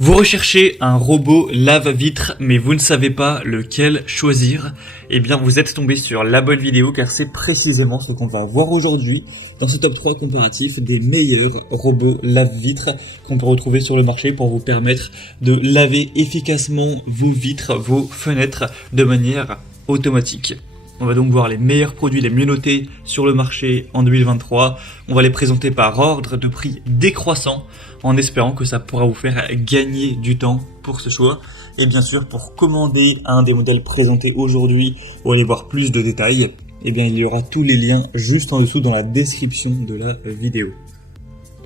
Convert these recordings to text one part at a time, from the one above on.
Vous recherchez un robot lave-vitre, mais vous ne savez pas lequel choisir? Eh bien, vous êtes tombé sur la bonne vidéo, car c'est précisément ce qu'on va voir aujourd'hui dans ce top 3 comparatif des meilleurs robots lave-vitres qu'on peut retrouver sur le marché pour vous permettre de laver efficacement vos vitres, vos fenêtres de manière automatique. On va donc voir les meilleurs produits les mieux notés sur le marché en 2023. On va les présenter par ordre de prix décroissant en espérant que ça pourra vous faire gagner du temps pour ce choix. Et bien sûr, pour commander un des modèles présentés aujourd'hui ou aller voir plus de détails, eh bien, il y aura tous les liens juste en dessous dans la description de la vidéo.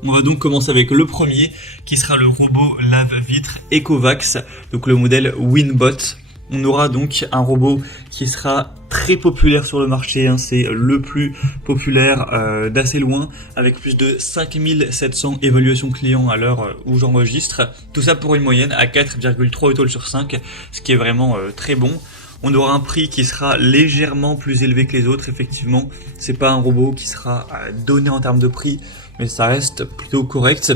On va donc commencer avec le premier qui sera le robot lave-vitre Ecovacs, donc le modèle Winbot. On aura donc un robot qui sera très populaire sur le marché, c'est le plus populaire d'assez loin, avec plus de 5700 évaluations clients à l'heure où j'enregistre. Tout ça pour une moyenne à 4,3 étoiles sur 5, ce qui est vraiment très bon. On aura un prix qui sera légèrement plus élevé que les autres, effectivement. C'est pas un robot qui sera donné en termes de prix, mais ça reste plutôt correct.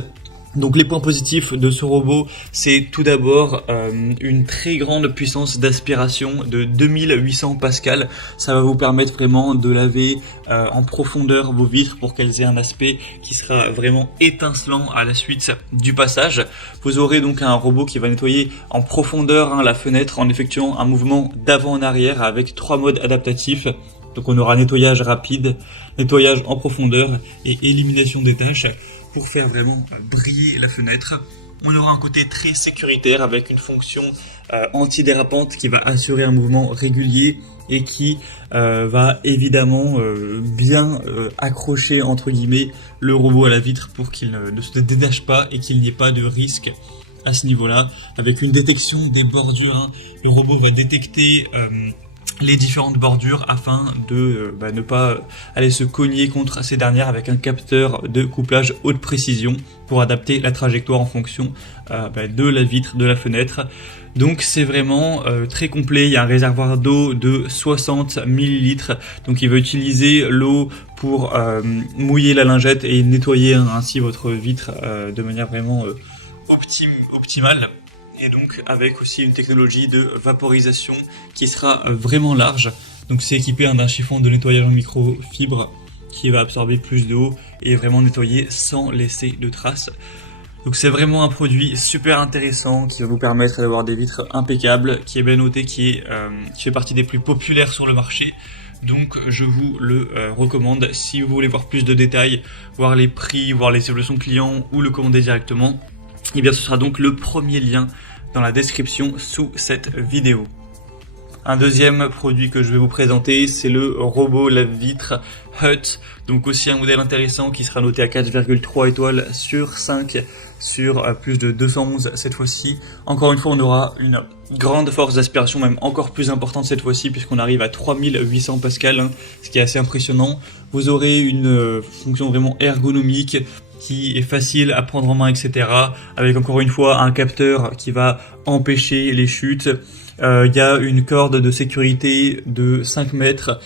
Donc les points positifs de ce robot, c'est tout d'abord une très grande puissance d'aspiration de 2800 pascal. Ça va vous permettre vraiment de laver en profondeur vos vitres pour qu'elles aient un aspect qui sera vraiment étincelant à la suite du passage. Vous aurez donc un robot qui va nettoyer en profondeur la fenêtre en effectuant un mouvement d'avant en arrière avec 3 modes adaptatifs. Donc on aura nettoyage rapide, nettoyage en profondeur et élimination des taches pour faire vraiment briller la fenêtre. On aura un côté très sécuritaire avec une fonction antidérapante qui va assurer un mouvement régulier et qui va évidemment bien accrocher entre guillemets le robot à la vitre pour qu'il ne se détache pas et qu'il n'y ait pas de risque à ce niveau-là. Avec une détection des bordures, le robot va détecter les différentes bordures afin de ne pas aller se cogner contre ces dernières avec un capteur de couplage haute précision pour adapter la trajectoire en fonction de la vitre, de la fenêtre. Donc c'est vraiment très complet. Il y a un réservoir d'eau de 60 ml, donc il va utiliser l'eau pour mouiller la lingette et nettoyer ainsi votre vitre de manière vraiment optimale. Et donc avec aussi une technologie de vaporisation qui sera vraiment large. Donc c'est équipé d'un chiffon de nettoyage en microfibre qui va absorber plus d'eau et vraiment nettoyer sans laisser de traces. Donc c'est vraiment un produit super intéressant qui va vous permettre d'avoir des vitres impeccables, qui est bien noté, qui fait partie des plus populaires sur le marché. Donc je vous le recommande si vous voulez voir plus de détails, voir les prix, voir les évaluations clients ou le commander directement. Et bien ce sera donc le premier lien dans la description sous cette vidéo. Un deuxième produit que je vais vous présenter, c'est le robot lave-vitre Hut. Donc aussi un modèle intéressant qui sera noté à 4,3 étoiles sur 5 sur plus de 211 cette fois-ci. Encore une fois, on aura une grande force d'aspiration, même encore plus importante cette fois-ci, puisqu'on arrive à 3800 pascal, ce qui est assez impressionnant. Vous aurez une fonction vraiment ergonomique qui est facile à prendre en main, etc. Avec encore une fois un capteur qui va empêcher les chutes. Il y a une corde de sécurité de 5 mètres.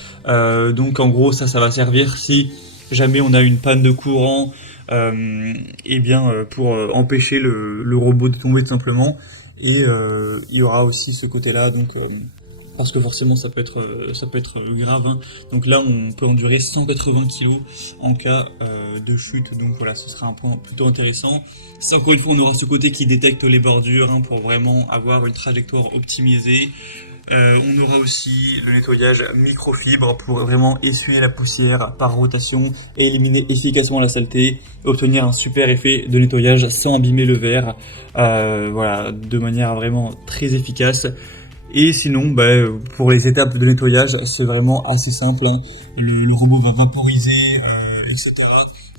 Donc en gros ça va servir si jamais on a une panne de courant, pour empêcher le robot de tomber tout simplement. Et il y aura aussi ce côté-là, donc parce que forcément ça peut être grave. Donc là on peut endurer 180 kg en cas de chute, donc voilà, ce sera un point plutôt intéressant. Ça, encore une fois, on aura ce côté qui détecte les bordures pour vraiment avoir une trajectoire optimisée. On aura aussi le nettoyage microfibre pour vraiment essuyer la poussière par rotation et éliminer efficacement la saleté, obtenir un super effet de nettoyage sans abîmer le verre, voilà, de manière vraiment très efficace. Et sinon, pour les étapes de nettoyage, c'est vraiment assez simple. Le robot va vaporiser, etc.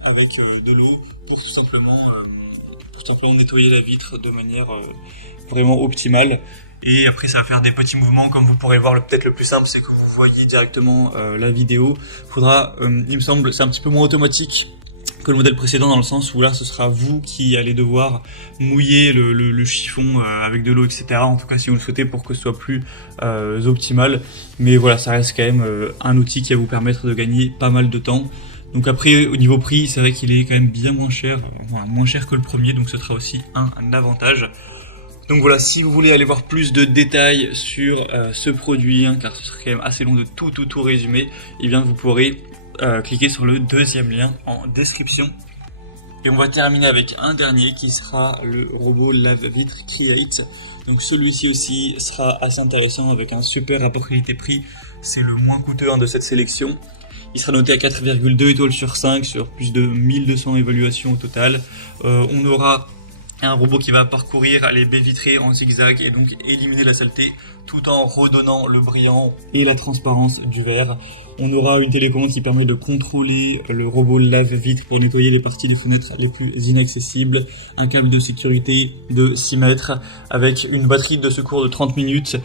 avec de l'eau pour tout simplement nettoyer la vitre de manière vraiment optimale. Et après, ça va faire des petits mouvements, comme vous pourrez le voir. Peut-être le plus simple, c'est que vous voyez directement la vidéo. Faudra, il me semble, c'est un petit peu moins automatique que le modèle précédent, dans le sens où là ce sera vous qui allez devoir mouiller le chiffon avec de l'eau, etc. En tout cas si vous le souhaitez, pour que ce soit plus optimal. Mais voilà, ça reste quand même un outil qui va vous permettre de gagner pas mal de temps. Donc après, au niveau prix, c'est vrai qu'il est quand même bien moins cher que le premier, donc ce sera aussi un avantage. Donc voilà, si vous voulez aller voir plus de détails sur ce produit, hein, car ce serait quand même assez long de tout résumer, et bien vous pourrez cliquer sur le deuxième lien en description. Et on va terminer avec un dernier qui sera le robot lave-vitre Create. Donc celui-ci aussi sera assez intéressant avec un super rapport qualité-prix. C'est le moins coûteux de cette sélection. Il sera noté à 4,2 étoiles sur 5 sur plus de 1200 évaluations au total. On aura un robot qui va parcourir les baies vitrées en zigzag et donc éliminer la saleté tout en redonnant le brillant et la transparence du verre. On aura une télécommande qui permet de contrôler le robot lave-vitre pour nettoyer les parties des fenêtres les plus inaccessibles. Un câble de sécurité de 6 mètres avec une batterie de secours de 30 minutes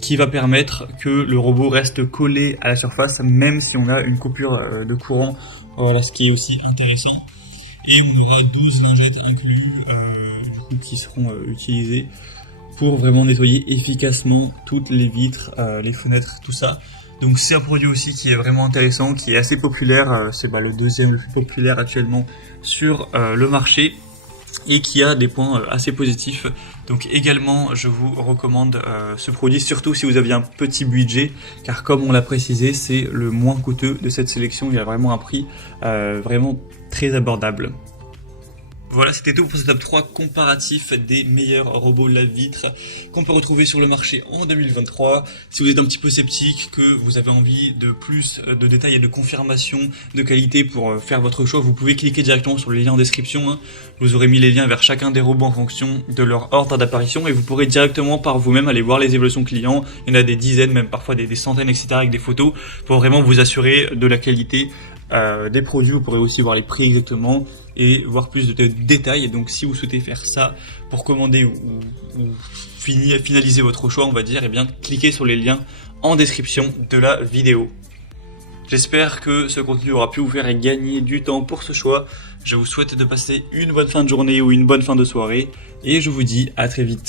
qui va permettre que le robot reste collé à la surface même si on a une coupure de courant. Voilà, ce qui est aussi intéressant. Et on aura 12 lingettes inclus qui seront utilisées pour vraiment nettoyer efficacement toutes les vitres, les fenêtres, tout ça. Donc c'est un produit aussi qui est vraiment intéressant, qui est assez populaire, c'est le deuxième le plus populaire actuellement sur le marché et qui a des points assez positifs. Donc également je vous recommande ce produit, surtout si vous aviez un petit budget, car comme on l'a précisé, c'est le moins coûteux de cette sélection, il y a vraiment un prix vraiment très abordable. Voilà, c'était tout pour ce top 3 comparatif des meilleurs robots lave-vitre qu'on peut retrouver sur le marché en 2023. Si vous êtes un petit peu sceptique, que vous avez envie de plus de détails et de confirmation de qualité pour faire votre choix, vous pouvez cliquer directement sur les liens en description. Vous aurez mis les liens vers chacun des robots en fonction de leur ordre d'apparition et vous pourrez directement par vous-même aller voir les évolutions clients. Il y en a des dizaines, même parfois des centaines, etc. avec des photos pour vraiment vous assurer de la qualité des produits. Vous pourrez aussi voir les prix exactement et voir plus de détails. Et donc si vous souhaitez faire ça pour commander ou finaliser votre choix, on va dire, et bien cliquez sur les liens en description de la vidéo. J'espère que ce contenu aura pu vous faire gagner du temps pour ce choix. Je vous souhaite de passer une bonne fin de journée ou une bonne fin de soirée et je vous dis à très vite.